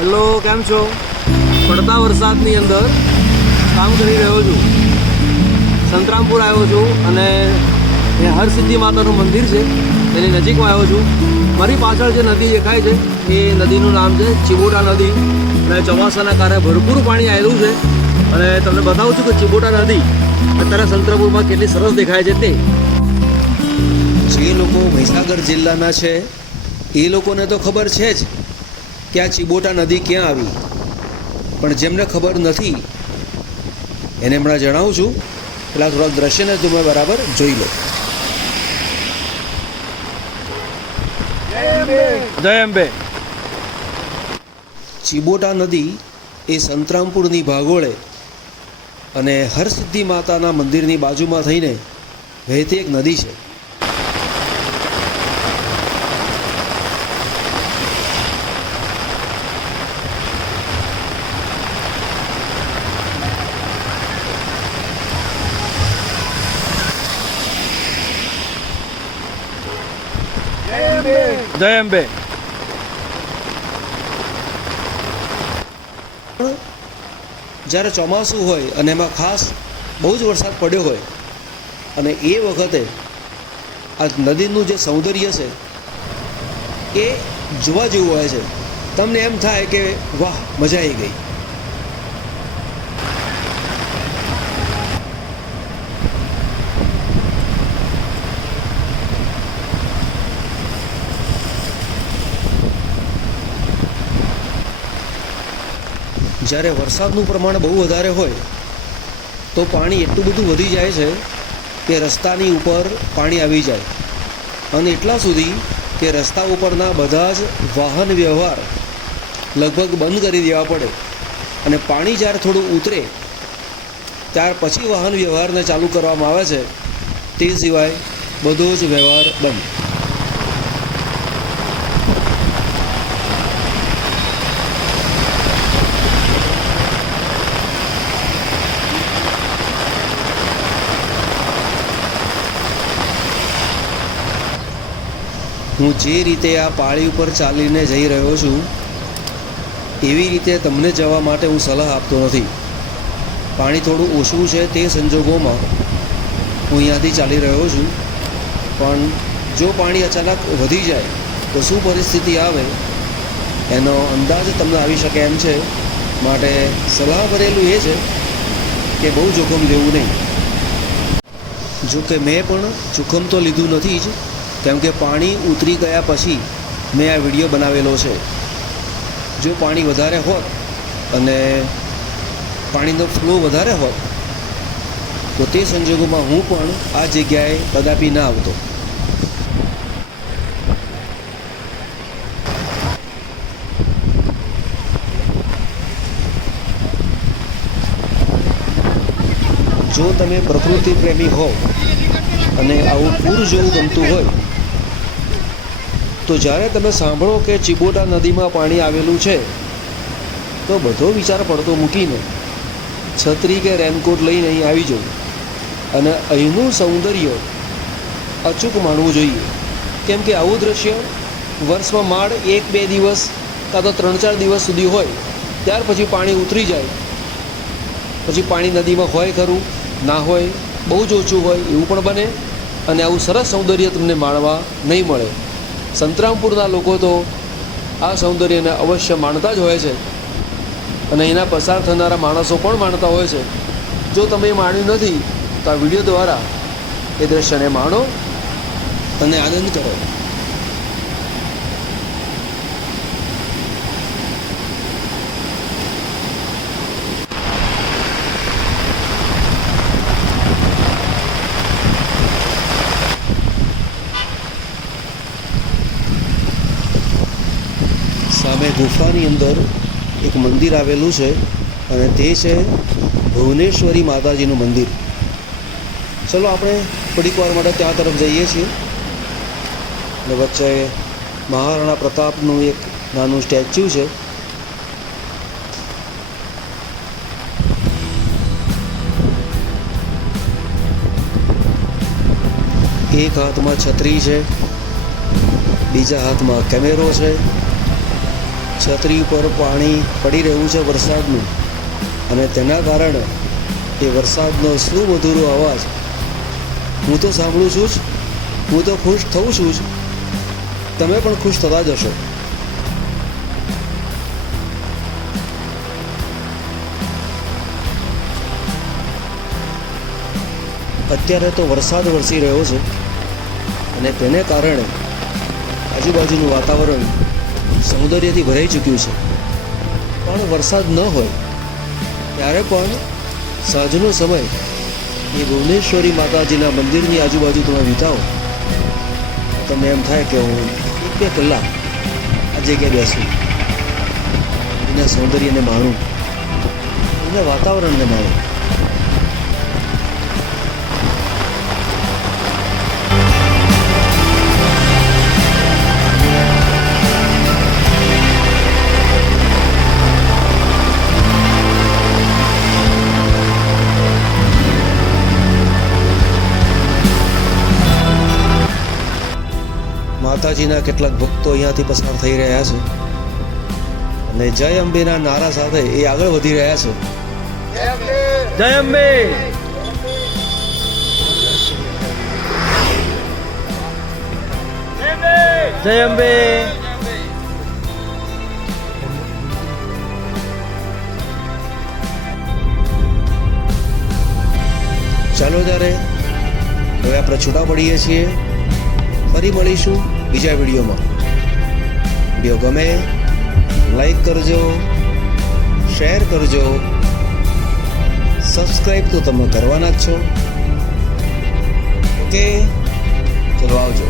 Hello, કેમ છો? પડતા વરસાદની અંદર કામ કરી રહ્યો છું. સંતરામપુર આવ્યો છું અને એ હરસિદ્ધિ માતાનું મંદિર છે તેની નજીકમાં આવ્યો છું. મારી પાછળ જે નદી દેખાય છે એ નદીનું નામ છે ચિબોટા નદી અને ચોમાસાના કારણે ભરપૂર પાણી આવેલું છે. અને તમને બતાવું છું કે ચિબોટા નદી અત્યારે સંતરામપુરમાં કેટલી સરસ દેખાય છે તે. જે લોકો મહીસાગર જિલ્લાના છે એ લોકોને તો ખબર છે જ કે આ ચિબોટા નદી ક્યાં આવી, પણ જેમને ખબર નથી એને હમણાં જણાવું છું. પેલા થોડાક દ્રશ્યને તમે બરાબર જોઈ લો. જય અંબે. ચિબોટા નદી એ સંતરામપુરની ભાગોળે અને હરસિદ્ધિ માતાના મંદિરની બાજુમાં થઈને વહેતી એક નદી છે. જય અંબે. જ્યારે ચોમાસું હોય અને એમાં ખાસ બહુ જ વરસાદ પડ્યો હોય અને એ વખતે આ નદીનું જે સૌંદર્ય છે એ જોવા જેવું હોય છે. તમને એમ થાય કે વાહ, મજા આવી ગઈ. જ્યારે વરસાદનું પ્રમાણ બહુ વધારે હોય તો પાણી એટલું બધું વધી જાય છે કે રસ્તાની ઉપર પાણી આવી જાય અને એટલા સુધી કે રસ્તા ઉપરના બધા જ વાહન વ્યવહાર લગભગ બંધ કરી દેવા પડે અને પાણી જ્યારે થોડું ઉતરે ત્યાર પછી વાહન વ્યવહારને ચાલુ કરવામાં આવે છે. તે સિવાય બધો જ વ્યવહાર બંધ. હું જે રીતે આ પાળી ઉપર ચાલીને જઈ રહ્યો છું એવી રીતે તમને જવા માટે હું સલાહ આપતો નથી. પાણી થોડું ઓછું છે તે સંજોગોમાં હું અહીંયાથી ચાલી રહ્યો છું, પણ જો પાણી અચાનક વધી જાય તો શું પરિસ્થિતિ આવે એનો અંદાજ તમને આવી શકે એમ છે. માટે સલાહ કરેલું એ છે કે બહુ જોખમ લેવું નહીં. જો કે મેં પણ જોખમ તો લીધું નથી જ, કેમ કે પાણી ઉતરી ગયા પછી મેં આ વિડીયો બનાવેલો છે. જો પાણી વધારે હોત અને પાણીનો ફ્લો વધારે હોત તો તે સંજોગોમાં હું પણ આ જગ્યાએ કદાપી ના આવતો. જો તમે પ્રકૃતિ પ્રેમી હો અને આવું પૂર જેવું ગમતું હોય તો જ્યારે તમે સાંભળો કે ચિબોટા નદીમાં પાણી આવેલું છે તો બધો વિચાર પડતો મૂકીને છત્રી કે રેનકોટ લઈને અહીં આવી જવું અને અહીંનું સૌંદર્ય અચૂક માણવું જોઈએ. કેમ કે આવું દ્રશ્ય વર્ષમાં માંડ 1-2 દિવસ કાં તો 3-4 દિવસ સુધી હોય, ત્યાર પછી પાણી ઉતરી જાય. પછી પાણી નદીમાં હોય ખરું, ના હોય, બહુ જ ઓછું હોય એવું પણ બને અને આવું સરસ સૌંદર્ય તમને માણવા નહીં મળે. સંતરામપુરના લોકો તો આ સૌંદર્યને અવશ્ય માણતા જ હોય છે અને એના પસાર થનારા માણસો પણ માણતા હોય છે. જો તમે માણ્યું નથી તો આ વિડીયો દ્વારા એ દ્રશ્યને માણો અને આનંદ કરો. સામે ગુફાની અંદર એક મંદિર આવેલું છે અને તે છે ભુવનેશ્વરી માતાજીનું મંદિર. ચલો આપણે થોડીક વાર માટે ત્યાં તરફ જઈએ છીએ. અને વચ્ચે મહારાણા પ્રતાપનું એક નાનું સ્ટેચ્યુ છે. એક હાથમાં છત્રી છે, બીજા હાથમાં કેમેરો છે છત્રી ઉપર પાણી પડી રહ્યું છે વરસાદનું, અને તેના કારણે એ વરસાદનો શું મધુરો અવાજ હું તો સાંભળું છું જ, હું તો ખુશ થઉં છું જ, તમે પણ ખુશ થતા જશો. અત્યારે તો વરસાદ વરસી રહ્યો છે અને તેને કારણે આજુબાજુનું વાતાવરણ સૌંદર્યથી ભરાઈ ચૂક્યું છે. પણ વરસાદ ન હોય ત્યારે પણ સાંજનો સમય એ ભુવનેશ્વરી માતાજીના મંદિરની આજુબાજુ તમે વિતાવો તો તમને એમ થાય કે હું 1-2 કલાક આ જગ્યાએ બેસું, એના સૌંદર્યને માણું, એના વાતાવરણને માણું. માતાજીના કેટલાક ભક્તો અહીંયાથી પસાર થઈ રહ્યા છે અને જય અંબેના નારા સાથે એ આગળ વધી રહ્યા છે. જય અંબે. જય અંબે. ચાલો ત્યારે હવે આપણે છૂટા પડીએ છીએ. ફરી મળીશું બીજા વિડીયોમાં. વિડીયો ગમે લાઈક કરજો, શેર કરજો, સબસ્ક્રાઈબ તો તમે કરવાના જ છો. ઓકે, ચલો આવજો.